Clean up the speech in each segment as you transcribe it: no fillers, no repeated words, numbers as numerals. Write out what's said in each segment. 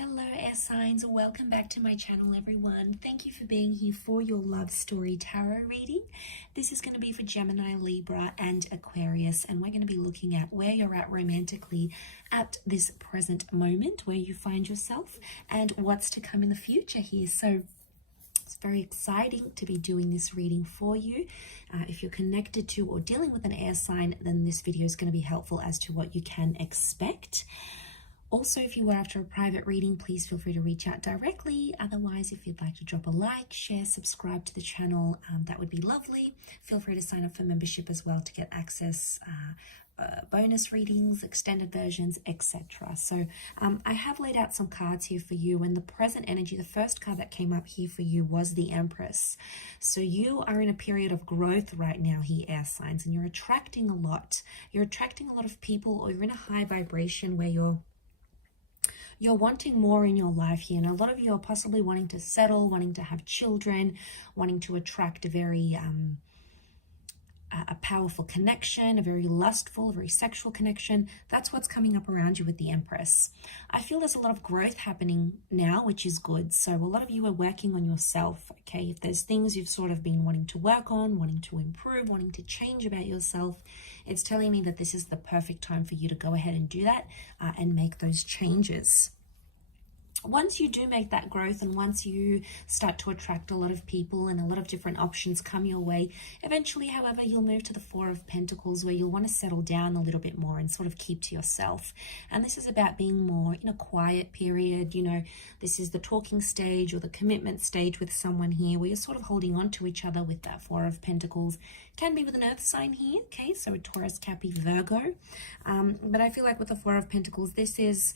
Hello air signs, welcome back to my channel everyone. Thank you for being here for your love story tarot reading. This is going to be for Gemini, Libra and Aquarius, and we're going to be looking at where you're at romantically at this present moment, where you find yourself and what's to come in the future here. So it's very exciting to be doing this reading for you. If you're connected to or dealing with an air sign, then this video is going to be helpful as to what you can expect. Also, if you were after a private reading, please feel free to reach out directly. Otherwise, if you'd like to drop a like, share, subscribe to the channel, that would be lovely. Feel free to sign up for membership as well to get access, bonus readings, extended versions, etc. So I have laid out some cards here for you, and the present energy, the first card that came up here for you was the Empress. So you are in a period of growth right now here, air signs, and you're attracting a lot. You're attracting a lot of people, or you're in a high vibration where you're wanting more in your life here, and a lot of you are possibly wanting to settle, wanting to have children, wanting to attract a very a powerful connection, a very lustful, very sexual connection. That's what's coming up around you with the Empress. I feel there's a lot of growth happening now, which is good. So a lot of you are working on yourself, okay? If there's things you've sort of been wanting to work on, wanting to improve, wanting to change about yourself, it's telling me that this is the perfect time for you to go ahead and do that and make those changes. Once you do make that growth, and once you start to attract a lot of people and a lot of different options come your way, eventually, however, you'll move to the Four of Pentacles, where you'll want to settle down a little bit more and sort of keep to yourself. And this is about being more in a quiet period. You know, this is the talking stage or the commitment stage with someone here, where you're sort of holding on to each other with that Four of Pentacles. Can be with an earth sign here, okay, so a Taurus, Capricorn, Virgo. But I feel like with the Four of Pentacles, this is,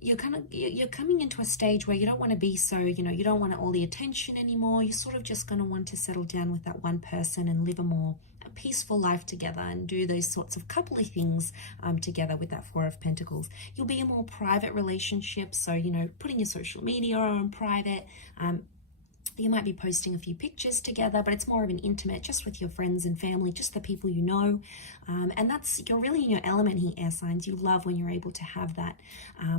you're coming into a stage where you don't want to be so, you don't want all the attention anymore. You're sort of just going to want to settle down with that one person and live a peaceful life together and do those sorts of coupley things together with that Four of Pentacles. You'll be a more private relationship, so, putting your social media on private. You might be posting a few pictures together, but it's more of an intimate, just with your friends and family, just the people you know. And you're really in your element here, air signs. You love when you're able to have that,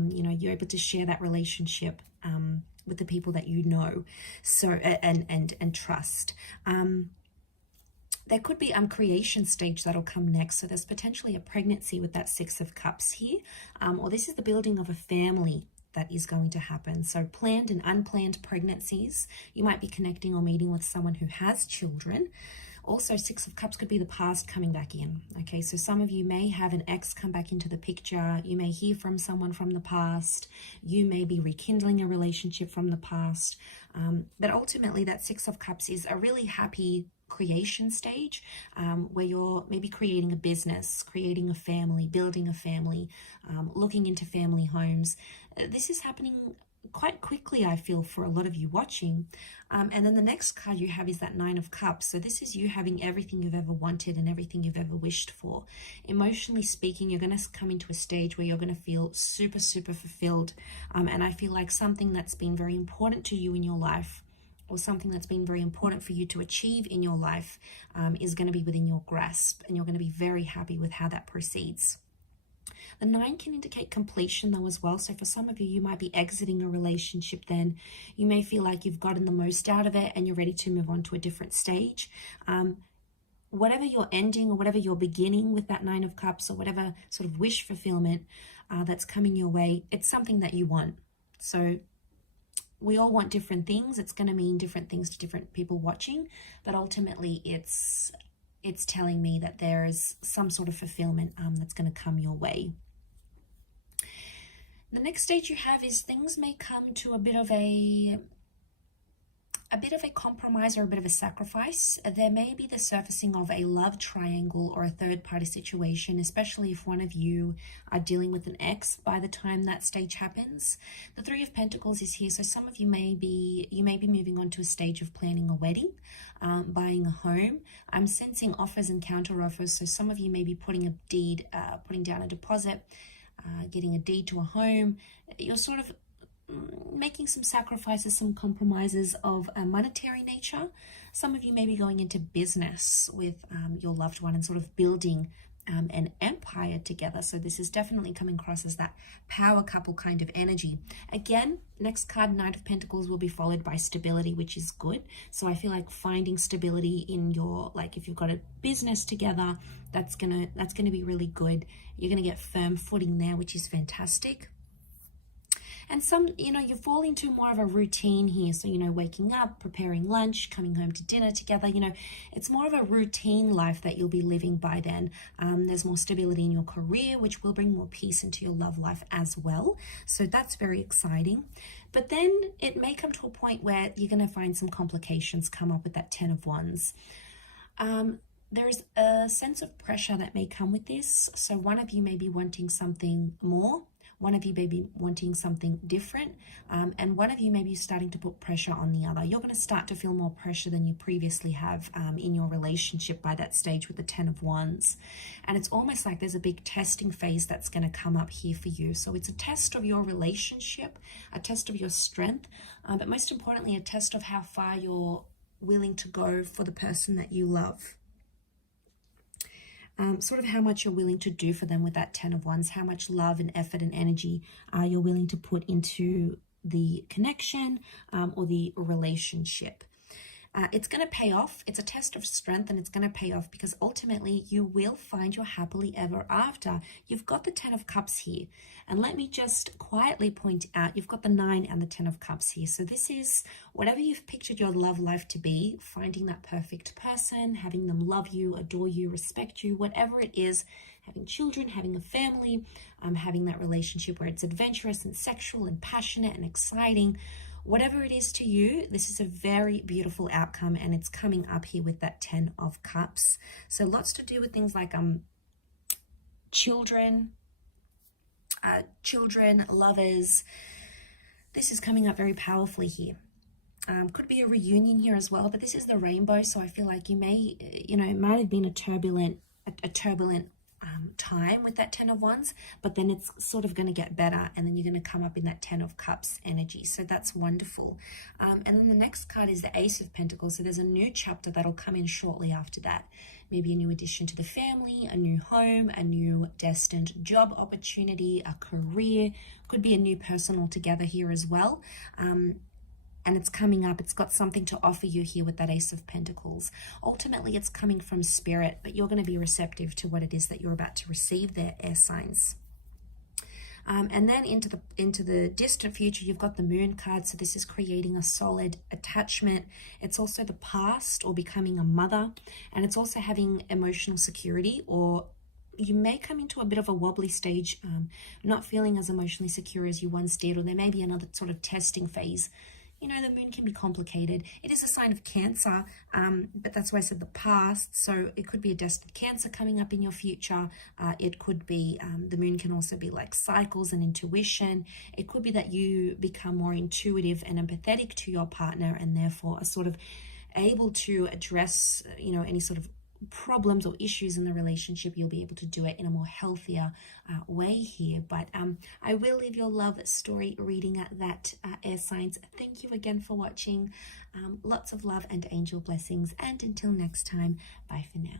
you're able to share that relationship with the people that you know, so and trust. There could be creation stage that'll come next. So there's potentially a pregnancy with that Six of Cups here, or this is the building of a family that is going to happen. So planned and unplanned pregnancies. You might be connecting or meeting with someone who has children. Also, Six of Cups could be the past coming back in. Okay, so some of you may have an ex come back into the picture. You may hear from someone from the past. You may be rekindling a relationship from the past. But ultimately, that Six of Cups is a really happy creation stage, where you're maybe creating a business, creating a family, building a family, looking into family homes. This is happening quite quickly, I feel, for a lot of you watching. And then the next card you have is that Nine of Cups. So this is you having everything you've ever wanted and everything you've ever wished for. Emotionally speaking, you're going to come into a stage where you're going to feel super, super fulfilled. And I feel like something that's been very important to you in your life, or something that's been very important for you to achieve in your life, is going to be within your grasp, and you're going to be very happy with how that proceeds. The 9 can indicate completion though as well. So for some of you, you might be exiting a relationship then. You may feel like you've gotten the most out of it and you're ready to move on to a different stage. Whatever you're ending or whatever you're beginning with that Nine of Cups, or whatever sort of wish fulfillment that's coming your way, it's something that you want. So we all want different things. It's going to mean different things to different people watching, but ultimately it's telling me that there is some sort of fulfillment that's going to come your way. The next stage you have is things may come to a bit of a compromise or a bit of a sacrifice. There may be the surfacing of a love triangle or a third party situation, especially if one of you are dealing with an ex by the time that stage happens. The Three of Pentacles is here, so some of you may be moving on to a stage of planning a wedding, buying a home. I'm sensing offers and counter offers, so some of you may be putting down a deposit, getting a deed to a home. You're sort of making some sacrifices, some compromises of a monetary nature. Some of you may be going into business with your loved one and sort of building an empire together. So this is definitely coming across as that power couple kind of energy. Again, next card, Knight of Pentacles, will be followed by stability, which is good. So I feel like finding stability in your, like if you've got a business together, that's gonna be really good. You're gonna get firm footing there, which is fantastic. And you fall into more of a routine here. So, waking up, preparing lunch, coming home to dinner together, it's more of a routine life that you'll be living by then. There's more stability in your career, which will bring more peace into your love life as well. So that's very exciting. But then it may come to a point where you're going to find some complications come up with that 10 of Wands. There's a sense of pressure that may come with this. So one of you may be wanting something more. One of you may be wanting something different, and one of you may be starting to put pressure on the other. You're going to start to feel more pressure than you previously have in your relationship by that stage with the 10 of Wands. And it's almost like there's a big testing phase that's going to come up here for you. So it's a test of your relationship, a test of your strength, but most importantly, a test of how far you're willing to go for the person that you love. Sort of how much you're willing to do for them with that 10 of Wands, how much love and effort and energy you're willing to put into the connection or the relationship. It's going to pay off. It's a test of strength, and it's going to pay off because ultimately you will find your happily ever after. You've got the 10 of Cups here. And let me just quietly point out, you've got the 9 and the 10 of Cups here. So this is whatever you've pictured your love life to be, finding that perfect person, having them love you, adore you, respect you, whatever it is, having children, having a family, having that relationship where it's adventurous and sexual and passionate and exciting. Whatever it is to you, this is a very beautiful outcome, and it's coming up here with that 10 of Cups. So lots to do with things like children, lovers. This is coming up very powerfully here. Could be a reunion here as well, but this is the rainbow, so I feel like you may, it might have been a turbulent time with that 10 of Wands, but then it's sort of going to get better, and then you're going to come up in that 10 of Cups energy. So that's wonderful. And then the next card is the Ace of Pentacles. So there's a new chapter that'll come in shortly after that. Maybe a new addition to the family, a new home, a new destined job opportunity, a career. Could be a new person altogether here as well. And it's coming up. It's got something to offer you here with that Ace of Pentacles. Ultimately, it's coming from spirit, but you're going to be receptive to what it is that you're about to receive there, air signs. And then into the distant future, you've got the Moon card. So this is creating a solid attachment. It's also the past or becoming a mother. And it's also having emotional security, or you may come into a bit of a wobbly stage, not feeling as emotionally secure as you once did, or there may be another sort of testing phase. The moon can be complicated. It is a sign of Cancer, but that's why I said the past. So it could be a destined Cancer coming up in your future. It could be, the moon can also be like cycles and intuition. It could be that you become more intuitive and empathetic to your partner, and therefore are sort of able to address, any sort of problems or issues in the relationship. You'll be able to do it in a more healthier way here. But I will leave your love story reading at that, air signs. Thank you again for watching. Lots of love and angel blessings, and until next time, bye for now.